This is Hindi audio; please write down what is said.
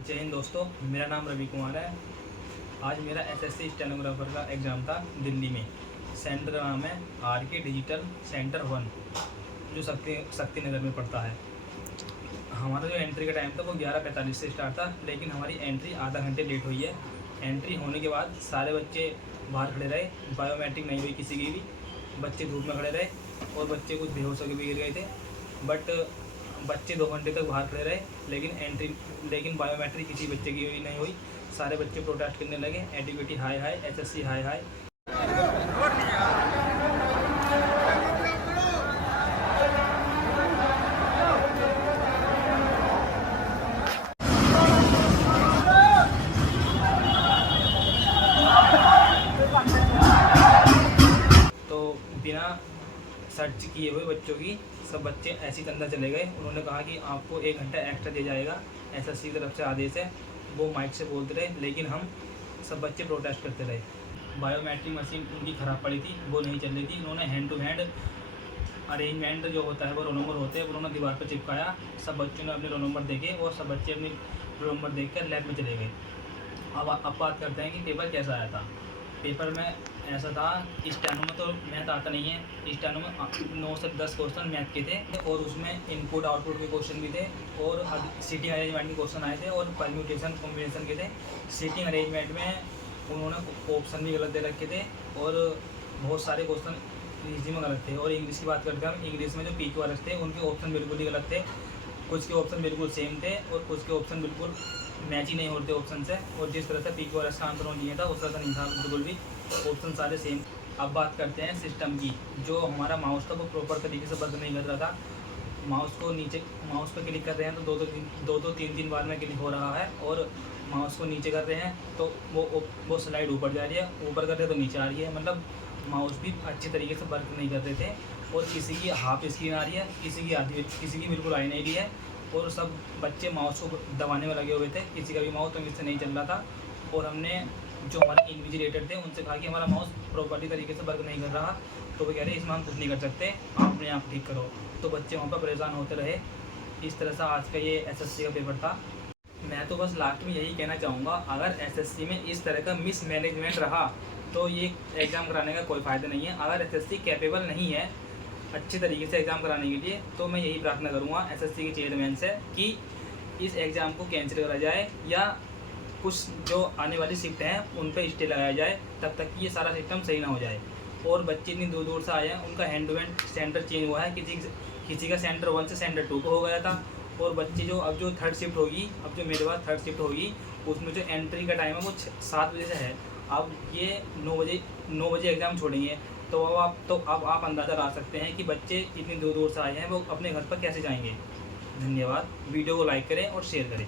जय हिंद दोस्तों, मेरा नाम रवि कुमार है। आज मेरा एसएससी स्टेनोग्राफर का एग्ज़ाम था दिल्ली में। सेंटर का नाम है आर.के. डिजिटल सेंटर 1, जो शक्ति नगर में पड़ता है। हमारा जो एंट्री का टाइम था वो 11:45 से स्टार्ट था, लेकिन हमारी एंट्री आधा घंटे लेट हुई है। एंट्री होने के बाद सारे बच्चे बाहर खड़े रहे, बायोमेट्रिक नहीं हुई किसी की भी। बच्चे धूप में खड़े रहे और बच्चे कुछ बेहोश होकर भी गिर गए थे। बट बच्चे 2 घंटे तक बाहर खड़े रहे, लेकिन बायोमेट्रिक किसी बच्चे की नहीं हुई। सारे बच्चे प्रोटेस्ट करने लगे, एटीबीटी हाय हाय, एसएससी हाय हाय। तो बिना सर्च किए हुए बच्चों की सब बच्चे ऐसे ही अंदर चले गए। उन्होंने कहा कि आपको 1 घंटा एक्स्ट्रा दिया जाएगा, एसएससी की तरफ से आदेश है। वो माइक से बोलते रहे, लेकिन हम सब बच्चे प्रोटेस्ट करते रहे। बायोमेट्रिक मशीन उनकी ख़राब पड़ी थी, वो नहीं चल रही थी। उन्होंने हैंड टू हैंड अरेंजमेंट जो होता है, वो रोल नंबर होते हैं, वो उन्होंने दीवार पर चिपकाया। सब बच्चों ने अपने रोल नंबर देखे और सब बच्चे अपने रोल नंबर देख कर लैब में चले गए। अब बात करते हैं कि पेपर कैसा आया था। पेपर में ऐसा था, स्टेनो में तो मैथ आता नहीं है। स्टेनो में 9 से 10 क्वेश्चन मैथ के थे और उसमें इनपुट आउटपुट के क्वेश्चन भी थे और सीटिंग अरेंजमेंट के क्वेश्चन आए थे और परम्यूटेशन कॉम्बिनेशन के थे। सीटिंग अरेंजमेंट में उन्होंने ऑप्शन भी गलत दे रखे थे और बहुत सारे क्वेश्चन हिंदी में गलत थे। और इंग्लिश की बात करते हैं हम, इंग्लिश में जो PQRS थे उनके ऑप्शन बिल्कुल ही गलत थे। कुछ के ऑप्शन बिल्कुल सेम थे और कुछ के ऑप्शन बिल्कुल मैच ही नहीं होते ऑप्शन से। और जिस तरह से PQRS का आंसर नहीं था उस तरह से नहीं था बिल्कुल भी, ऑप्शन सारे सेम। अब बात करते हैं सिस्टम की। जो हमारा माउस था वो प्रॉपर तरीके से वर्क नहीं कर रहा था। माउस पर क्लिक कर रहे हैं तो दो 3 बार में क्लिक हो रहा है, और माउस को नीचे कर रहे हैं तो वो स्लाइड ऊपर जा रही है, ऊपर कर रहे हैं तो नीचे आ रही है। मतलब माउस भी अच्छे तरीके से वर्क नहीं कर रहे थे। और किसी की हाफ स्क्रीन आ रही है, किसी की आधी, किसी की बिल्कुल आई नहीं रही है। और सब बच्चे माउस को दबाने में लगे हुए थे, किसी का भी माउस तो इससे नहीं चल रहा था। और हमने जो हमारे इन्विजिलेटर थे उनसे कहा कि हमारा माउस प्रॉपर्ली तरीके से वर्क नहीं कर रहा। तो वो कह रहे इसमें हम कुछ नहीं कर सकते, आप अपने आप ठीक करो। तो बच्चे वहाँ पर परेशान होते रहे। इस तरह से आज का ये एसएससी का पेपर था। मैं तो बस लास्ट में यही कहना चाहूँगा, अगर एसएससी में इस तरह का मिसमैनेजमेंट रहा तो ये एग्ज़ाम कराने का कोई फ़ायदा नहीं है। अगर एसएससी कैपेबल नहीं है अच्छे तरीके से एग्ज़ाम कराने के लिए, तो मैं यही प्रार्थना करूँगा एसएससी के चेयरमैन से कि इस एग्ज़ाम को कैंसिल करा जाए या कुछ जो आने वाली शिफ्ट हैं उन पर स्टे लगाया जाए, तब तक कि ये सारा सिस्टम सही ना हो जाए। और बच्चे इतनी दूर दूर से आए हैं, उनका hand to hand centre change हुआ है। किसी का सेंटर 1 से सेंटर 2 को हो गया था। और बच्चे जो थर्ड शिफ्ट होगी, अब जो मेरे पास थर्ड शिफ्ट होगी, उसमें जो एंट्री का टाइम है वो 7 बजे से है। अब ये 9 बजे एग्ज़ाम छोड़ेंगे, तो अब आप अंदाज़ा लगा सकते हैं कि बच्चे इतनी दूर दूर से आए हैं, वो अपने घर पर कैसे जाएंगे। धन्यवाद। वीडियो को लाइक करें और शेयर करें।